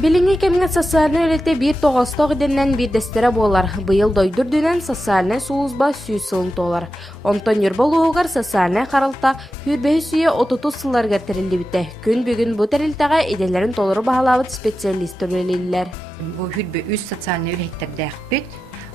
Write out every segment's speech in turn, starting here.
Билинги кемге социальный өлете bir тоғыстық еденнен bir дестері болар. Бұйыл дойдыр дүнен социальный суызба сүйіз сылын толар. Онтон юрбол оғар социальный қарылта хүрбәйі сүйе отуту сылларға тәрілді біті. Күн бүгін бұ тәрілтаға еделерін толыры бағалауыт специалист өлелілер. Бұл хүрбе үз социальный өлеттерді әқпет.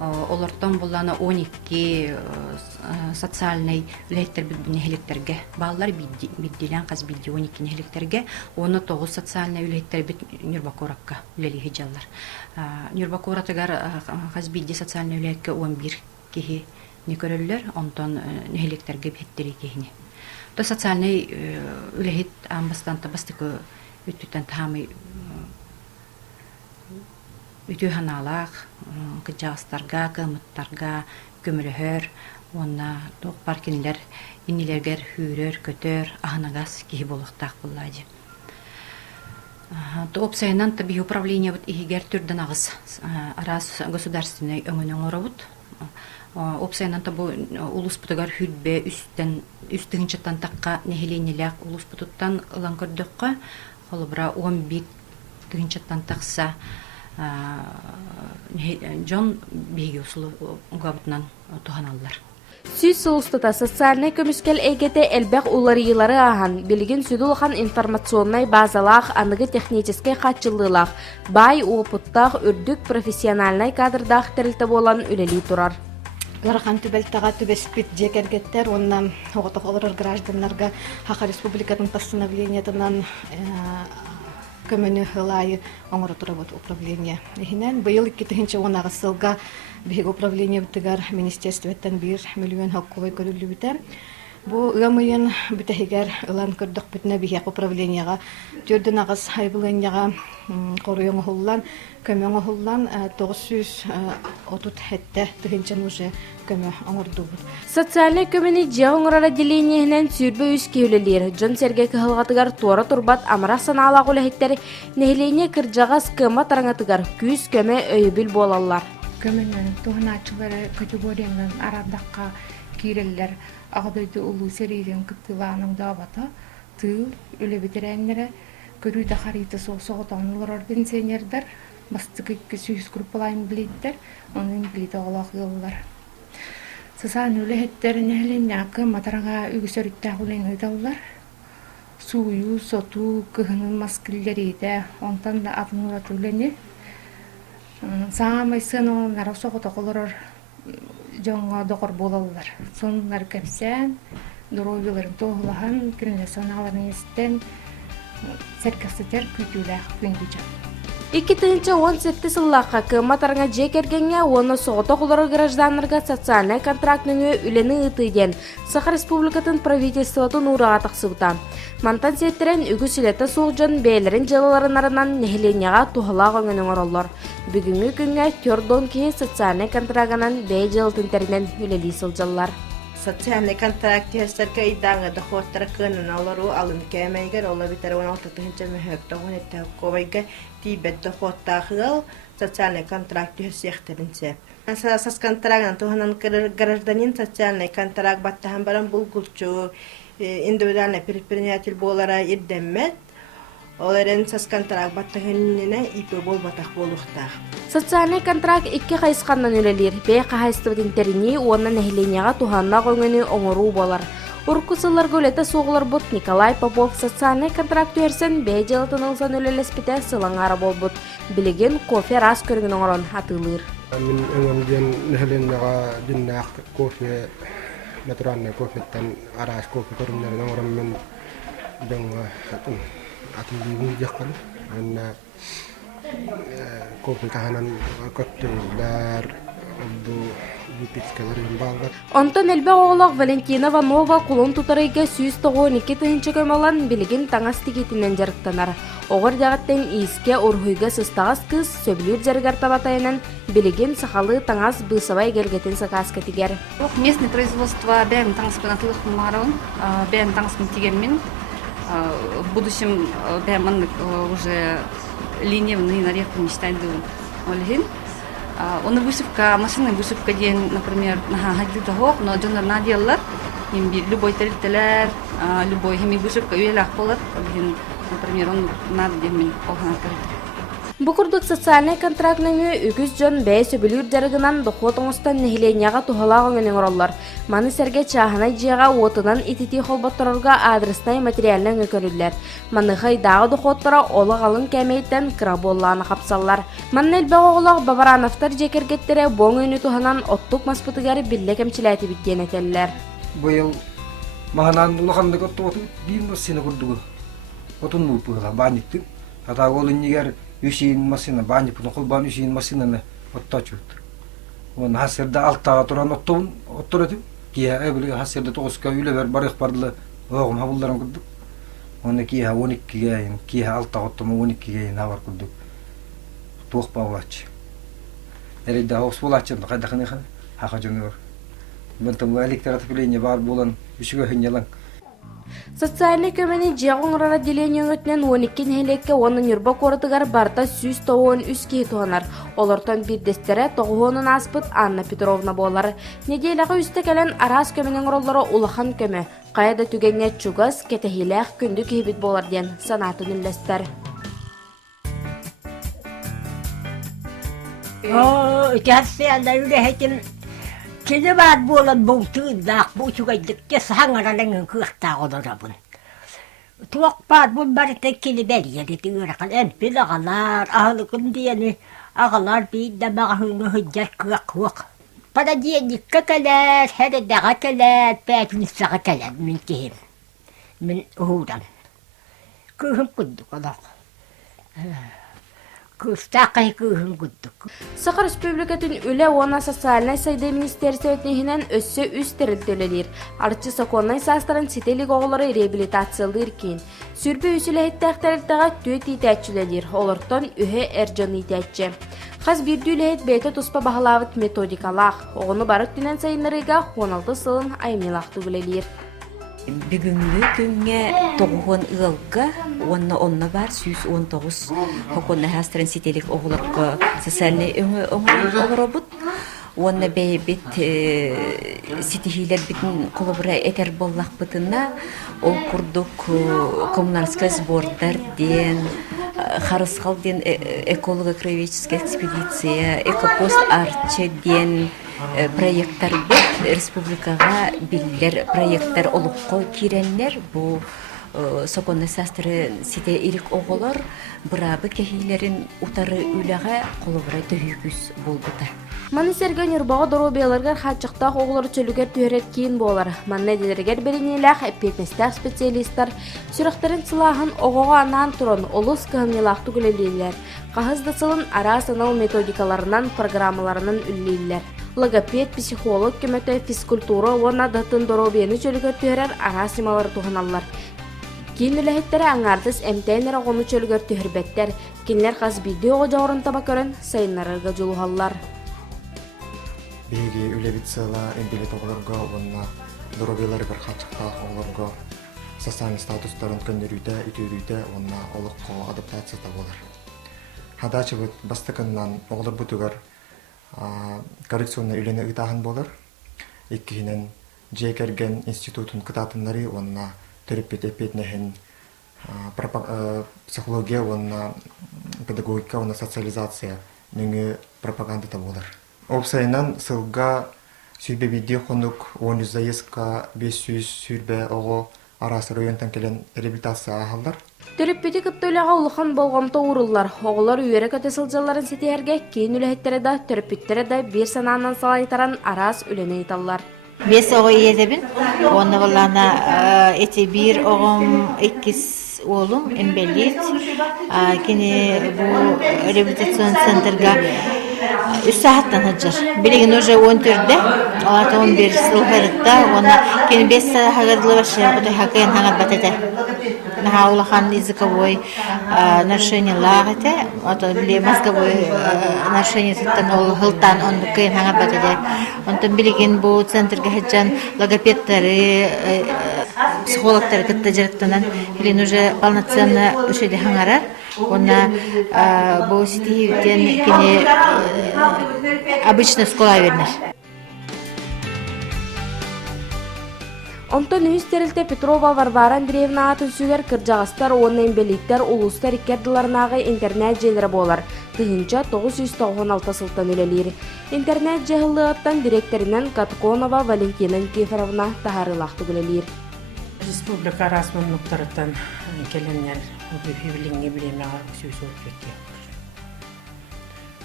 Олардан боланы 12 социальный үлеттер бүдбін әлектерге. Балалар биддилен қаз бидди 12 әлектерге. Оны 9 социальный үлеттер бүд Нюрбакоракка үлелі хеджалар. Нюрбакоратығар қаз бидди социальный үлетке 11 кехи не көрілер, онтан әлектерге беттері кехіне. То социальный үлет амбастан табастықы үттітен тамы үтü ханалақ, кыджағыстарға, кымыттарға, көміліхөр, онна тоқ паркинлер, иннелергер хүрер, көтер, аханагас кихи болуқтақ бұллады. Опсайынан таби управление игер түрден ағыз арас государственный өңінен оравыд. Опсайынан табу улус бұтығар хүрбе үстігіншіттан таққа нехеленелек улус бұтыттан ұлан көрдіққа, қолыбыра 11 тігіншіттан тақса Джон биги усулу угабытынан туханаллар. Сүйіз сылыстыта социальный көміскел әйгеті әлбәқ уларыйлары ахан, білген сүділған информационный базалақ, анығы техническай қатчылылақ, бай опыттақ, үрдік профессиональный кадрдақ тәрілті болан үлелей тұрар. Гарахан түбәлтаға түбәспет жекергеттер, оннан оғытық олар гражданларға Хақа Республикатын постановлениятынан көміні ғылайы оңыры тұрабыт управление. Эхінен бұйыл 2010 сылға бігі управление бұтығар министерстветтен 1 миллион хаққуай көрілі бітер. Бұл ұғамайын бүтәхігер ұлан көрдіқ бүтіне бігі управленияға түрдің ағыз айбыланияға қорыйың ұғылан, көмі ұғылан 930 хетті түгіншен ұжы көмі оңырды бұд. Социальный көміні жа оңырар отделениянен сүрбі үз кеулелер. Джон Сергей кығылғатығар туары турбат амырақ саналақ үләхеттері нәхілене кіржағас кыма тараңатығар күз көмі өйбіл болалар. Көмінің тұғыначылары категорияның арандаққа кейрелер ағадайды ұлы серейден күттіланың дабата тыл өлі бетерәнлері көрүйді қариты соғытанылар пенсионердер бастық екі сүйіз группалайын білейддер, оның білейді оғылақ елылар. Сасан өлі әттерін әлемне ақы матараға үгісөрітті ағылен ұйдалылар. Суyu, соту, кығының маскілдерейді, онтан да атынылат өлені. Сағамай сын оңынлары соғыта қолырыр жоңға доғыр болалылар. Соныңлар кәпсән, дұровиларын тоғылаған, кірінлі соналарын естен, сәркәстетер күйтіләқ күнгіжі. 2017 сыллаққа кыма тарыңа жекергенге оны соғыта қолыры гражданларға социальный контрактныны үлені ұтыден Саха Республикатын правительствотын ұраға тақсыбыта. Мантан сеттерен үгі сүлеті соғжан бәйлерін жылыларын арынан нехеленеға тұғылақ өңінің оралар. Бүгінгі күнге көрдон кейі социальный контрагынан бәй жылытын тәрінен үлелі сылжалар. Социальный контракт ястарка идаңа доходтара кынын алару алым кемейгер ола битер 16-тыгынча мөхөктөгүн этте ковайга тибет доходтагыл социальный контракт ястеринсе. Сас контраган туханан гражданин социальный контракт баттахан баран булгулчу индивидуальный предприниматель болара иддеммет. Оларын сас контракт баттахыннина ипе болбатах болуқтақ. Социальный контракт 2 қайысқаннан өлелер. Бәй қайыстыбытын тәріне онын әхіленеға туханна қоңыны оңыру болар. Уркусылар көлеті соғылар бұт Николай Попов социальный контракт өрсен бәй жылытын ұлсан өлелеспіте сылаңары бол бұт. Білеген кофе рас көргін оңырын атылыр. Мен өңімден әхіленеға діннақ кофе, натуральный кофеттен арас кофе көрімдерін оңырын мен дөңі atıldığı yakın, anne kofi kahanan kokteyller, bu bitkilerin bağlar. Ondan elbə oğlaq Valentina Vanova kulun tutarıga 112 tığınçı köməlan bilgin tаңас тигетінен жарықтанар. Оғыр дағаттен иіске орхуйга сыстағыз кыз сөбілер жарғар табатайынан білген сақалы таңас бұсабай келгетін сақас кәтігер. Местный производство бәйін таңаспен атылық мағарауын, бәйін таңаспен тигенмен в будущем бәймін уже линейный нарек мечтайды олген. Оны вышивка, машинная вышивка день, например, на того, но джонар наделлар, любой тәрелтелер, любой хими вышивка үйелі ақпалар, например, он надо день мен қолғанат көрді. Бу курдук социальный контрактныны үгүз жон бәйс өбүлүр жарыгынан дохот оңустан нехиленияга тухалагыңын ороллар. Маны серге чахана жига отынан итити холботторорга адрестай материалын өкөрүллер. Маны хайдагы дохоттора олагалын кемейттен краболланы капсаллар. Маны элбе оголог Бабарановтар жекергеттере боң өнү туханан оттук маспытыгары билле кемчилайты биткен этеллер. Быйыл маханан улахандык отту бир массина курдугу. Отун мупугала баниттик. Ата олын нигер Үшейін машина, бәні бұны қолбан үшейін машинаны отта чөт. Оны хасерді алттаға тұран оттауын оттыр өтіп. Кия әбілі хасерді тоғызға үйлі бәр барық бардылы оғым хабылдарын күрдік. Оны кия 12-ге айын, кия алттаға оттама 12-ге айын авар күрдік. Тоқ бағылатшы. Әрейді ауыз болатшын, қайдақын еқан, хақа жөні бар. Бұнтым электр отопление бар болан үшіге хынялан. Социальный көмені жеғоңрар отделение өтінен 12 нәйлекке оның үрбі қорытығар барта сүз тоғын үске туғанар. Олартан бірдестері тоғуының аспыт Анна Петровна болар. Неделяғы үсті кәлін арас көменің роллары улахан көмі. Қайда түгенне чугас кетехиләқ күнді кейбіт болар ден санатын үллестер. Kini var bulan bultuğundak bu çuğaydıkça sağıralanın kırkta olurabın. Tuğak var bu barıta kili beriyeli tığırakal en bil ağalar, ağalıkım diyeni ağalar bir de bağını hıccar kırak kırak. Para diyeni kakalar, her dağa kalar, peytini sağa kalar min kihim. Min uğudan. Kıhım kudduk olak. Сахар Республикатын үлі она социальный сайды министерство өтінігінен өссі үз тәрілтөлелер. Арчы сақоннай састырын сетелік оғылары реабилитациялыр кейін. Сүрбі үсілі әттәқтәрілтіға төт итәтчілелер. Олырттан үхе әржан итәтчі. Қаз бірді үлі әт бәйті тұспа бағылавыт методикалақ. Оғыны барық түнен сайынларыға 16 сылын аймелақты білелер. Бүгүнгү күнгө тогуон ылга онна бар 119 хоконна хастрын сителик оголокко социальный оңоробут онна бейбит ситихилер битин колобура этер боллак бытына ол курдук коммунальский сбордар ден харыскал ден эколого-краеведческая экспедиция экопост арче ден проекттар бит республикага биллер проекттар олукко киреннер бу соконна састры сите ирик оголор бырабы кехилерин утары үлага колобура төгүс болбута. Маны серген үрбаға доробияларгар хатчықтақ оғылар чөлігер түйерет кейін болар. Маны әделергер беренеләқ әппетместәқ специалисттар сүріқтерін сылағын оғыға анан тұрын олыс кығынелақты күлелейлер. Қағызды сылын ара санал методикаларынан, программаларынан үллейлер. Логопед, психолог, көмөтө физкультура, оны датын доробияны чөлігер түйерер ара сималары туғаналар. Кейін үләхеттері аңардыз әмтәйнері ғоны чөлігер түйербеттер. Кенлер қаз биді оғы жауырын таба көрін сайынларыға жолуғалар. Биги үлебитсыла эмбилет оғыларға, онна доробиялары бір қатшықтақ оғыларға социальный статустарын көндерүйді, үтөрүйді, онна олыққа адаптацияда болар. Хадачы бұд бастықыннан оғылар бұтығар коррекционна үлені ұйтағын болар. Еккігінен жекерген институтын кытатынлары, онна түріппет эпетнехін психология, онна педагогика, онна социализация нүңі пропагандата болар. Опсайынан сылға сүйбе биде қонук 10 заезка 500 сүйбе оғы арасы районтан келен реабилитация ағалдар. Түріппеті күттөліға ұлыған болғамта урылар. Оғылар үйері көте сылжаларын сетеерге кейін үләйттері да, түріппеттері да бір сананан салайтаран арас үлені еталар. 5 оғы едебін, оны болана эти бір оғым 2 олым эмбелит. Кені бұл реабилитацион центрға 3 сағаттан хаджар. Білеген уже 14-де, олата 11 сыл ғарытта, оны кені 5 сағадылы башы, құдай хақайын хаңат батады. Наха улахан языковой нарушение лагыты, біле мозговой нарушение сыттан ол ғылтан, оны кайын хаңат батады. Онтан білеген бұл центрға хаджан логопедтары, психологтары кітті жарықтанан, білен уже полноценно үшеді хаңарар. Она бұл сетейден кені обычно скола вернер. Онтон үс терилте Петрова Варвара Андреевна атын сүгер кыржағыстар, оны эмбелиттер улустар иккердыларнағы интернет желері болар. Тыгынча 996 сылтан үлелер. Интернет жығылығыттан директоринен Катконова Валентина Никифоровна тахарылақты үлелер. Республика расманлыктарыттан келеннер үбүлиңе билемега сөз өтпекке.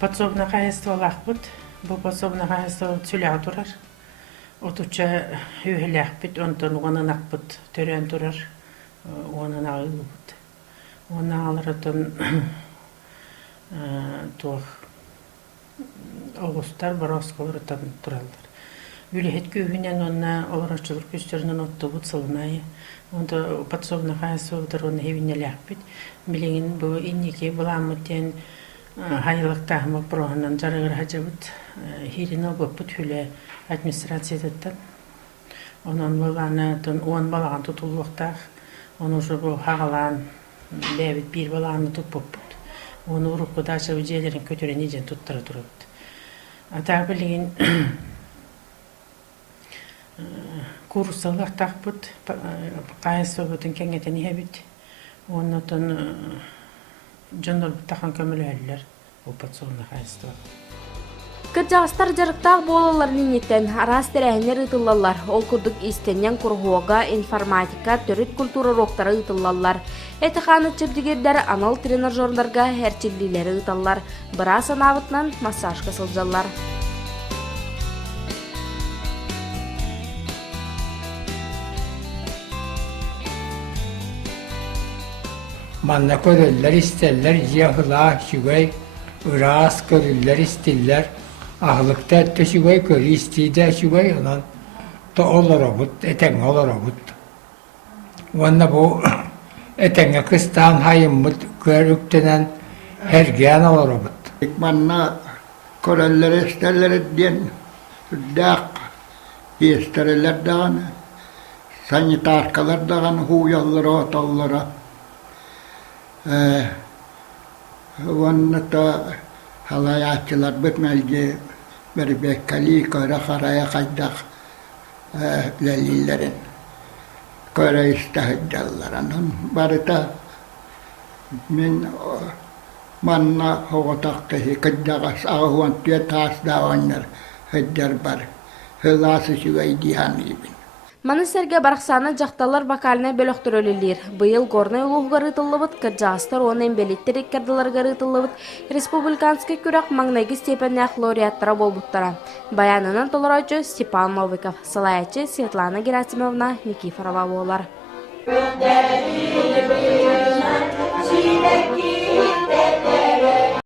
Подсобное хозяйство лахбыт, бу подсобное хозяйство сүләг турар. Отуча үйеләхбит, онтон онынакбыт төрен турар, онын агылбыт. Оны алырытын тух оғыстар бараскалырытан туралдар. Үлехет күйінен онна оларачылыр күстерінен отты бұт сылынайы. Онда подсобное хозяйство бұтыр оны хевинеләхбит. Білеген бұл иннеке бұламыттен хайылықтағымы проғынан жарығыр хажабыт. Хирин обыппыт хүлі администрациядаттан. Онан баланы он балаған тұтылуқтақ. Оны уже бұл хағалан бәбіт бір баланы тұтпыппыт. Оны ұрықпы дашы өжелерін көтерен ежен тұттыры тұрыппыт. Атағы білеген курсылықтақ бұд, қайсы бұдың кәңетен ебіт. Оны жондар бұттаққан көмілі әлілер опатсуына қайсы. Кыржағыстар жарықтақ болалар нинеттен арас тәрәхінер ұтылалар. Ол күрдік истеннен күрғуға информатика, төрет культура роқтары ұтылалар. Әтіқаны чөпдігердер анал тренажерларға әрчілділері ұталар. Бірас анавытнан массаж қысылжалар. Manna körüller isterler, yahıla şügey, ıras körüller isterler, ahlıkta ette şügey körü istiyde şügey, ondan da olur obut, eten olur obut. Onunla bu etenge kıstan hayımmıt, körüktenen hergen olur obut. Manna körüller isterler diyen, dağ, isterler dağını, sanitarkalar dağını, huyallara, otallara, Vanna halayatçılar bitmelge bir bekkali köre karaya kaydak lelillerin köre istahidjallarının barita min manna hoğotakkehi kajdagas ahuan tiye taas davanlar hıdjar bar hılası süvey diyan ibin. Манысерге барақсаны жақталар бакалына бөлөктөрөлүлөр. Быйыл горный улуғығар ытылыбыт, кыржағыстар оны эмбелиттер иккердыларгар ытылыбыт, республиканский күрәк маңнайгы степеннях лауреаттара болбуттара. Баянынан толорочу Степан Новиков, салаячы Светлана Герасимовна Никифорова болар.